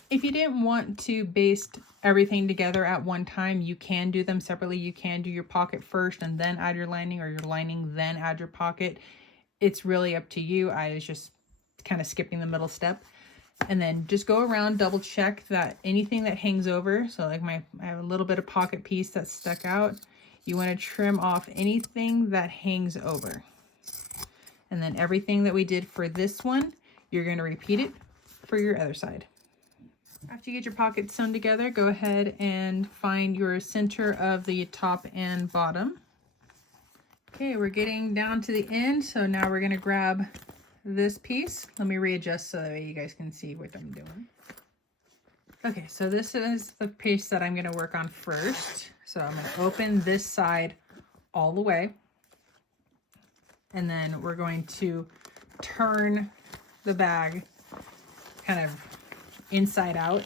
If you didn't want to baste everything together at one time, you can do them separately. You can do your pocket first and then add your lining, or your lining then add your pocket. It's really up to you. I was just kind of skipping the middle step. And then just go around, double check that anything that hangs over, so like I have a little bit of pocket piece that's stuck out. You want to trim off anything that hangs over. And then everything that we did for this one, you're going to repeat it for your other side. After you get your pockets sewn together, go ahead and find your center of the top and bottom. Okay, we're getting down to the end, so now we're going to grab this piece. Let me readjust so that way you guys can see what I'm doing. Okay, so this is the piece that I'm going to work on first. So I'm going to open this side all the way, and then we're going to turn the bag kind of inside out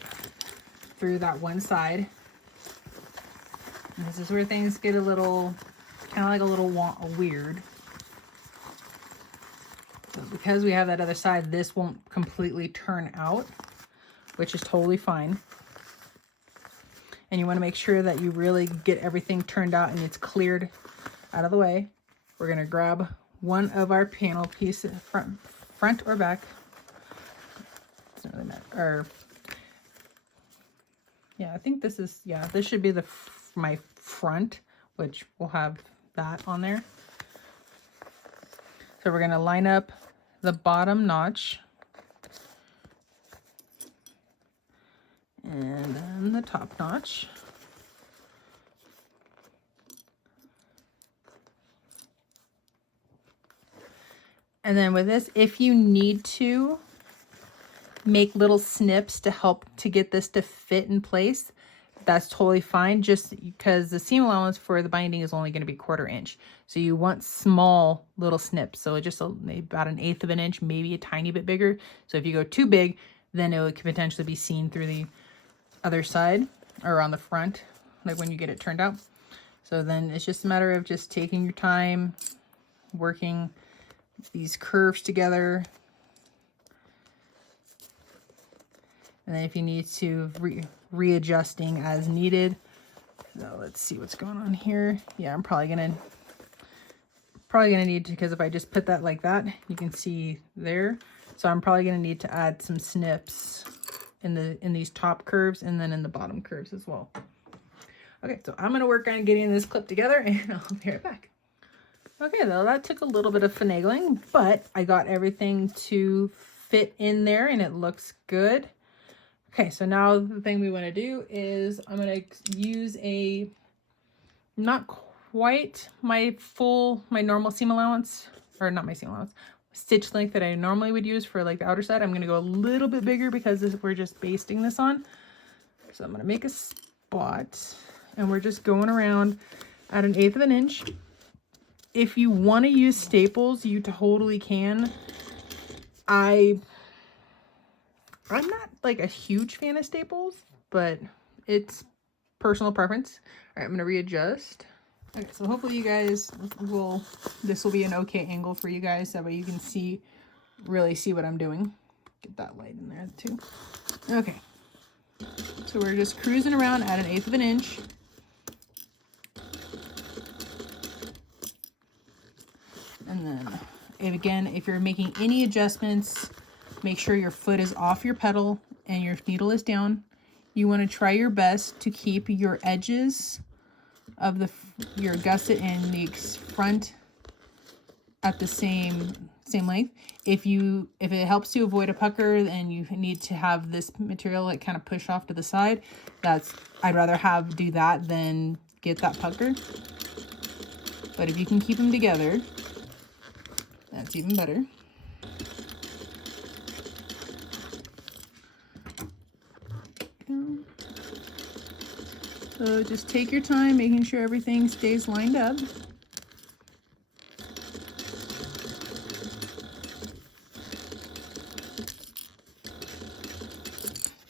through that one side. And this is where things get a little, kind of like a little weird. So because we have that other side, this won't completely turn out, which is totally fine. And you want to make sure that you really get everything turned out and it's cleared out of the way. We're going to grab one of our panel pieces, front or back. Doesn't really matter. Or, yeah, I think this is, yeah, this should be my front, which will have that on there. So we're going to line up the bottom notch and then the top notch. And then with this, if you need to make little snips to help to get this to fit in place, that's totally fine, just because the seam allowance for the binding is only going to be 1/4 inch. So you want small little snips. So just about 1/8 of an inch, maybe a tiny bit bigger. So if you go too big, then it could potentially be seen through the other side or on the front, like when you get it turned out. So then it's just a matter of just taking your time, working these curves together. And then if you need to, readjusting as needed. So let's see what's going on here. Yeah, I'm probably gonna need to, because if I just put that like that, you can see there. So I'm probably gonna need to add some snips in these top curves and then in the bottom curves as well. Okay, so I'm gonna work on getting this clip together and I'll be right back. Okay, though that took a little bit of finagling, but I got everything to fit in there and it looks good. Okay, so now the thing we want to do is I'm going to use not quite my normal seam allowance, or not my seam allowance, stitch length that I normally would use for like the outer side. I'm going to go a little bit bigger because we're just basting this on. So I'm going to make a spot and we're just going around at 1/8 of an inch. If you want to use staples, you totally can. I'm not like a huge fan of staples, but it's personal preference. All right, I'm gonna readjust. Okay, so hopefully you guys this will be an okay angle for you guys. That way you can really see what I'm doing. Get that light in there too. Okay, so we're just cruising around at 1/8 of an inch. And then, again, if you're making any adjustments, make sure your foot is off your pedal and your needle is down. You want to try your best to keep your edges of your gusset and the front at the same length. If it helps to avoid a pucker and you need to have this material like kind of push off to the side, I'd rather do that than get that pucker. But if you can keep them together, that's even better. So just take your time, making sure everything stays lined up.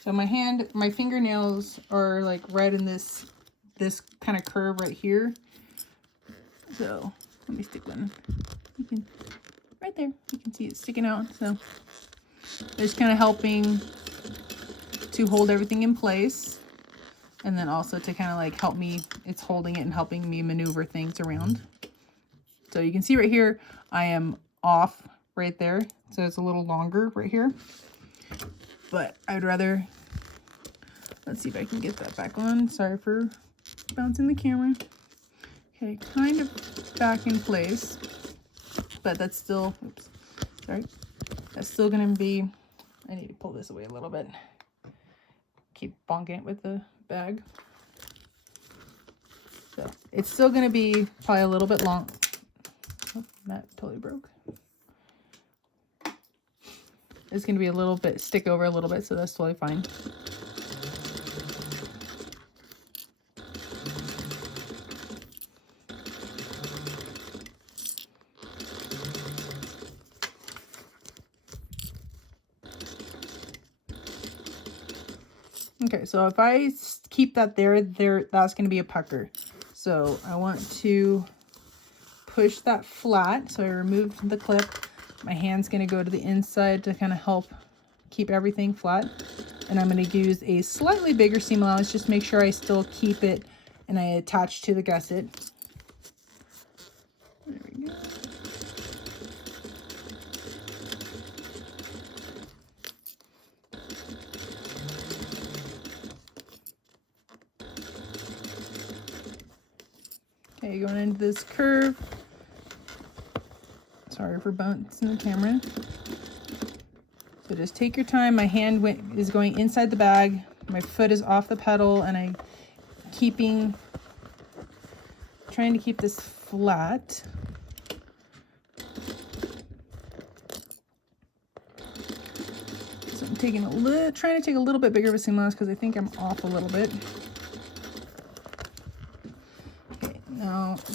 So my fingernails are like right in this kind of curve right here. So let me stick one. You can, right there, you can see it sticking out. So it's kind of helping to hold everything in place. And then also to kind of like help me, it's holding it and helping me maneuver things around. So you can see right here, I am off right there. So it's a little longer right here. But I'd rather, let's see if I can get that back on. Sorry for bouncing the camera. Okay, kind of back in place. But that's still, oops, sorry. That's still gonna be, I need to pull this away a little bit. Keep bonking it with the bag. So it's still gonna be probably a little bit long. Oh, that totally broke. It's gonna be a little bit, stick over a little bit, so that's totally fine. Okay, so if I keep that there, that's going to be a pucker. So I want to push that flat. So I remove the clip. My hand's going to go to the inside to kind of help keep everything flat. And I'm going to use a slightly bigger seam allowance, just make sure I still keep it and I attach to the gusset. There we go. Okay, going into this curve. Sorry for bouncing the camera. So just take your time. My hand is going inside the bag. My foot is off the pedal, and I'm trying to keep this flat. So I'm trying to take a little bit bigger of a seam allowance because I think I'm off a little bit.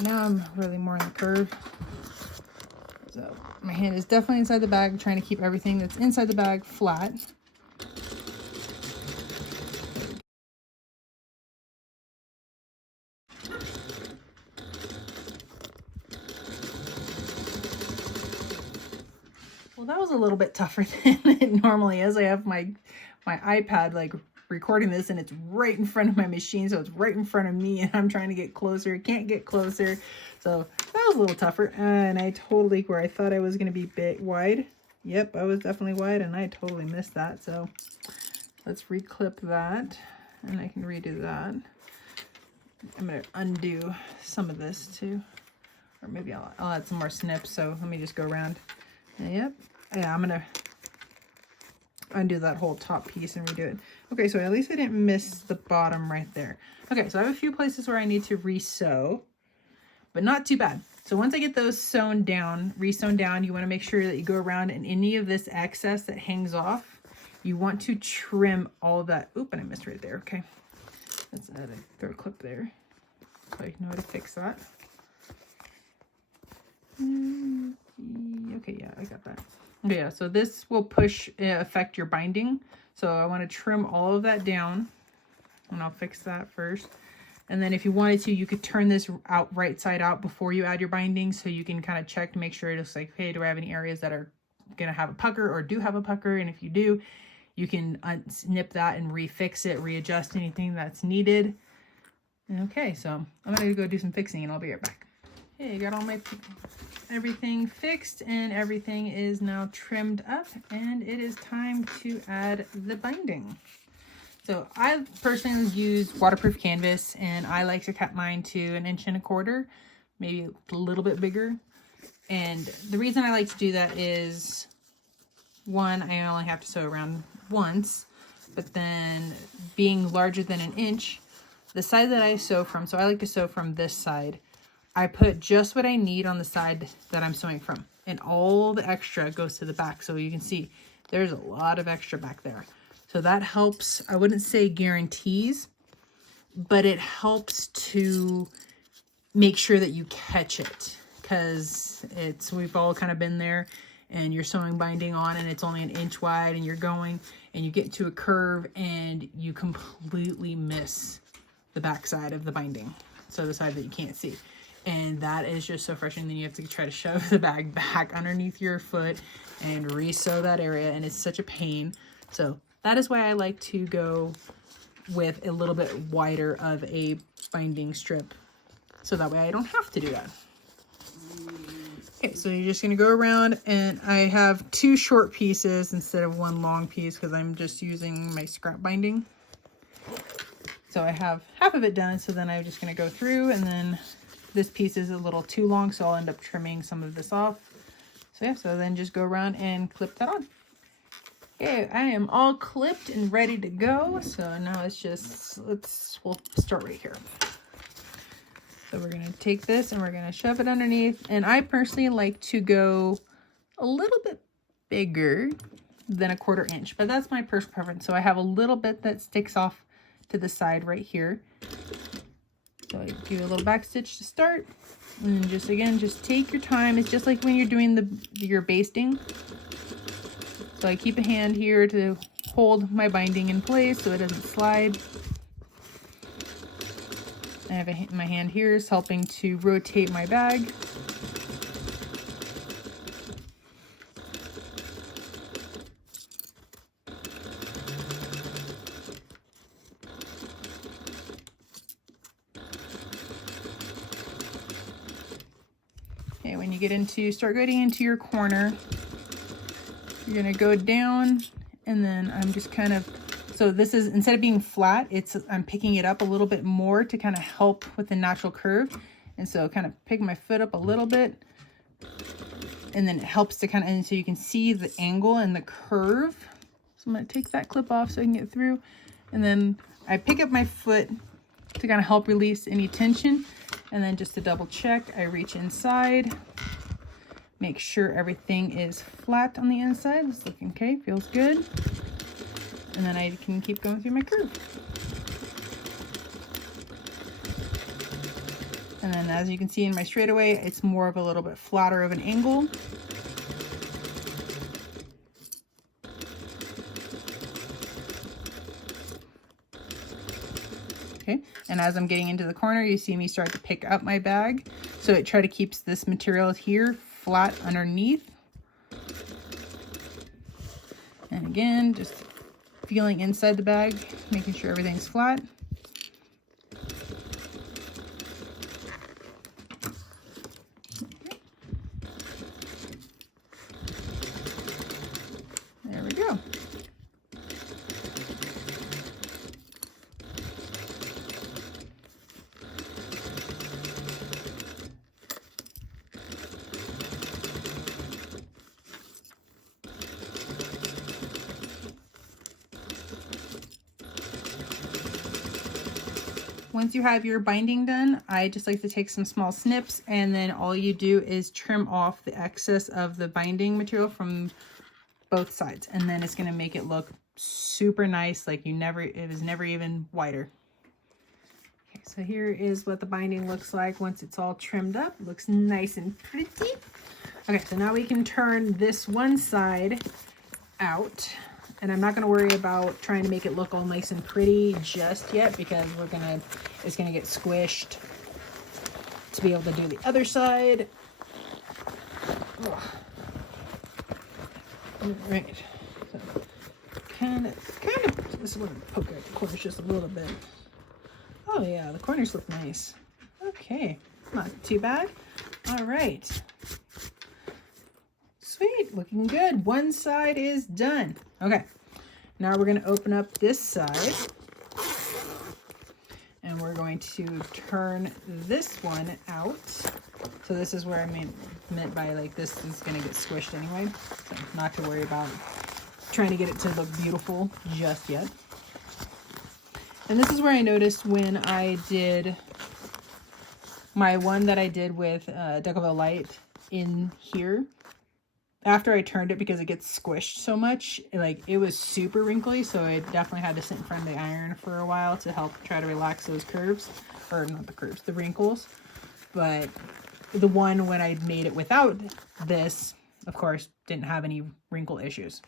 Now I'm really more in the curve. So my hand is definitely inside the bag, trying to keep everything that's inside the bag flat. Well, that was a little bit tougher than it normally is. I have my iPad like recording this, and it's right in front of my machine, so it's right in front of me, and I'm trying to get closer, can't get closer. So that was a little tougher, and I totally, where I thought I was going to be wide, yep, I was definitely wide, and I totally missed that. So let's reclip that, and I can redo that. I'm going to undo some of this too, or maybe I'll add some more snips. So let me just go around. Yep, yeah, I'm going to undo that whole top piece and redo it. Okay, so at least I didn't miss the bottom right there. Okay, so I have a few places where I need to re-sew, but not too bad. So once I get those sewn down, re-sewn down, you want to make sure that you go around, and any of this excess that hangs off, you want to trim all of that. Oop, and I missed right there. Okay, let's add a third clip there so I know how to fix that. Okay, yeah, I got that. Okay, yeah, so this will affect your binding. So I want to trim all of that down, and I'll fix that first. And then if you wanted to, you could turn this out right side out before you add your binding, so you can kind of check to make sure it's like, hey, do I have any areas that are going to have a pucker or do have a pucker? And if you do, you can snip that and refix it, readjust anything that's needed. Okay, so I'm going to go do some fixing, and I'll be right back. Okay, I got all my everything fixed, and everything is now trimmed up, and it is time to add the binding. So I personally use waterproof canvas, and I like to cut mine to 1.25 inches, maybe a little bit bigger. And the reason I like to do that is, one, I only have to sew around once, but then being larger than 1 inch, the side that I sew from, so I like to sew from this side, I put just what I need on the side that I'm sewing from, and all the extra goes to the back. So you can see there's a lot of extra back there. So that helps, I wouldn't say guarantees, but it helps to make sure that you catch it, because we've all kind of been there, and you're sewing binding on and it's only an inch wide, and you're going and you get to a curve and you completely miss the back side of the binding. So the side that you can't see. And that is just so frustrating. Then you have to try to shove the bag back underneath your foot and re-sew that area, and it's such a pain. So that is why I like to go with a little bit wider of a binding strip, so that way I don't have to do that. Okay, so you're just gonna go around, and I have 2 short pieces instead of 1 long piece because I'm just using my scrap binding. So I have half of it done, so then I'm just gonna go through, and then this piece is a little too long, so I'll end up trimming some of this off. So yeah, so then just go around and clip that on. Okay, I am all clipped and ready to go. So now it's just, we'll start right here. So we're gonna take this and we're gonna shove it underneath. And I personally like to go a little bit bigger than 1/4 inch, but that's my personal preference. So I have a little bit that sticks off to the side right here. So I do a little back stitch to start, and then just again, just take your time. It's just like when you're doing your basting. So I keep a hand here to hold my binding in place so it doesn't slide. I have my hand here is helping to rotate my bag. Okay, when you start getting into your corner, you're gonna go down, and then I'm just kind of, so this is, instead of being flat, I'm picking it up a little bit more to kind of help with the natural curve. And so kind of pick my foot up a little bit, and then it helps to kind of, and so you can see the angle and the curve. So I'm gonna take that clip off so I can get through. And then I pick up my foot to kind of help release any tension. And then just to double check, I reach inside, make sure everything is flat on the inside. It's looking okay, feels good. And then I can keep going through my curve. And then as you can see in my straightaway, it's more of a little bit flatter of an angle. Okay, and as I'm getting into the corner, you see me start to pick up my bag. So it try to keeps this material here flat underneath. And again, just feeling inside the bag, making sure everything's flat. There we go. Once you have your binding done, I just like to take some small snips, and then all you do is trim off the excess of the binding material from both sides, and then it's going to make it look super nice, like it was never even wider. Okay, so here is what the binding looks like once it's all trimmed up. It looks nice and pretty. Okay, so now we can turn this one side out. And I'm not going to worry about trying to make it look all nice and pretty just yet, because it's going to get squished to be able to do the other side. Ugh. Right. So kind of, this is going to poke out the corners just a little bit. Oh yeah, the corners look nice. Okay, not too bad. All right. Sweet, looking good. One side is done. Okay, now we're going to open up this side, and we're going to turn this one out. So this is where I meant by, like, this is going to get squished anyway, so not to worry about trying to get it to look beautiful just yet. And this is where I noticed when I did my one that I did with Decoville Light in here, after I turned it, because it gets squished so much, like, it was super wrinkly, so I definitely had to sit in front of the iron for a while to help try to relax those curves, or not the curves, the wrinkles. But the one when I made it without this, of course, didn't have any wrinkle issues.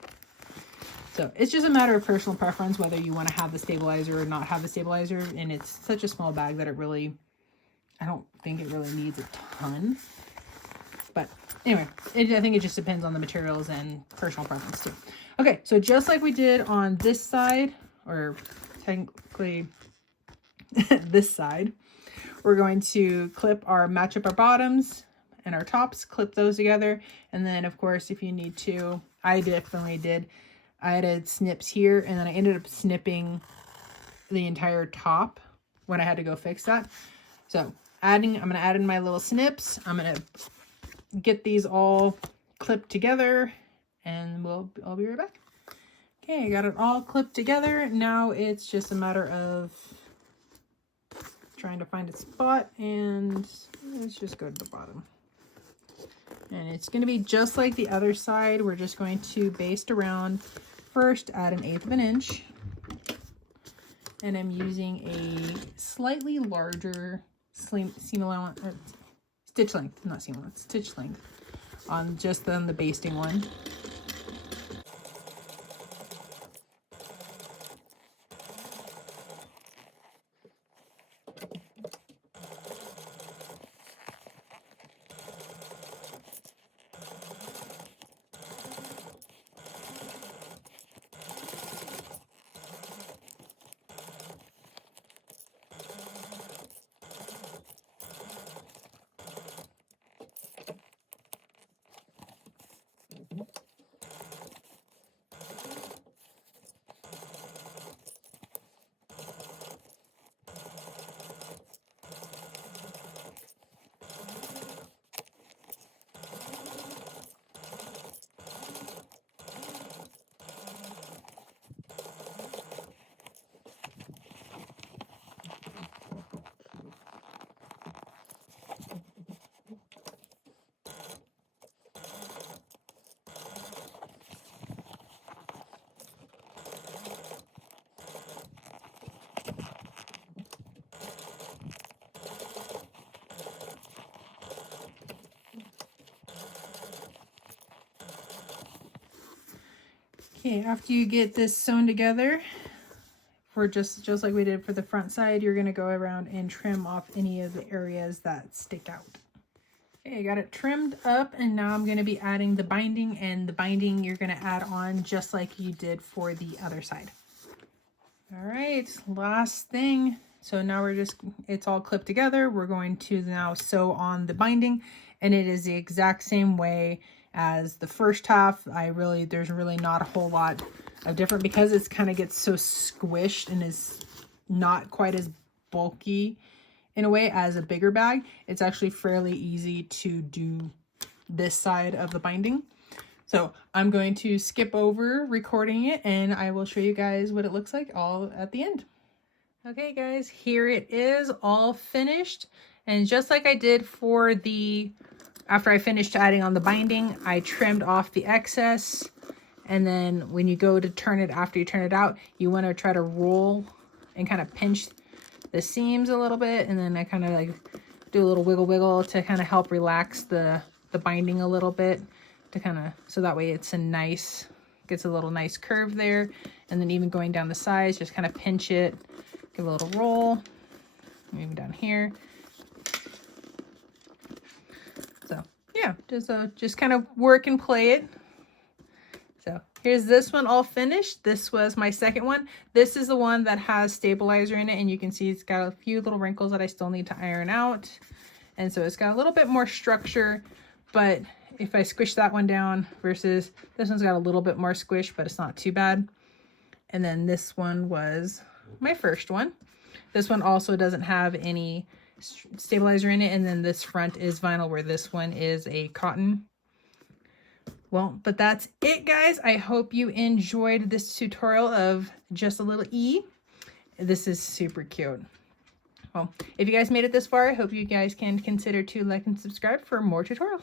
So it's just a matter of personal preference whether you want to have the stabilizer or not have the stabilizer. And it's such a small bag that it really, I don't think it really needs a ton. But anyway, I think it just depends on the materials and personal preference too. Okay, so just like we did on this side, or technically this side, we're going to match up our bottoms and our tops, clip those together. And then of course, if you need to, I definitely did. I added snips here, and then I ended up snipping the entire top when I had to go fix that. So I'm going to add in my little snips. I'm going to get these all clipped together, and I'll be right back. Okay, I got it all clipped together. Now it's just a matter of trying to find a spot, and let's just go to the bottom. And it's going to be just like the other side. We're just going to baste around. First, add 1/8 of an inch. And I'm using a slightly larger seam allowance, or stitch length, not seam allowance, stitch length on the basting one. Okay, after you get this sewn together, for just like we did for the front side, you're going to go around and trim off any of the areas that stick out. Okay, I got it trimmed up, and now I'm going to be adding the binding, and the binding you're going to add on just like you did for the other side. All right, last thing. So now it's all clipped together. We're going to now sew on the binding, and it is the exact same way as the first half. There's really not a whole lot of different, because it's kind of gets so squished and is not quite as bulky in a way as a bigger bag. It's actually fairly easy to do this side of the binding. So I'm going to skip over recording it, and I will show you guys what it looks like all at the end. Okay guys, here it is all finished. And just like I did for after I finished adding on the binding, I trimmed off the excess. And then when you go to turn it, after you turn it out, you want to try to roll and kind of pinch the seams a little bit. And then I kind of like do a little wiggle to kind of help relax the binding a little bit, to kind of, so that way it's gets a little nice curve there. And then even going down the sides, just kind of pinch it, give a little roll, maybe down here. So yeah, just kind of work and play it. So here's this one all finished. This was my second one. This is the one that has stabilizer in it, and you can see it's got a few little wrinkles that I still need to iron out. And so it's got a little bit more structure, but if I squish that one down versus this one's got a little bit more squish, but it's not too bad. And then this one was my first one. This one also doesn't have any stabilizer in it, and then this front is vinyl, where this one is a cotton. Well, but that's it guys. I hope you enjoyed this tutorial of Just a Little E. This is super cute. Well, if you guys made it this far, I hope you guys can consider to like and subscribe for more tutorials.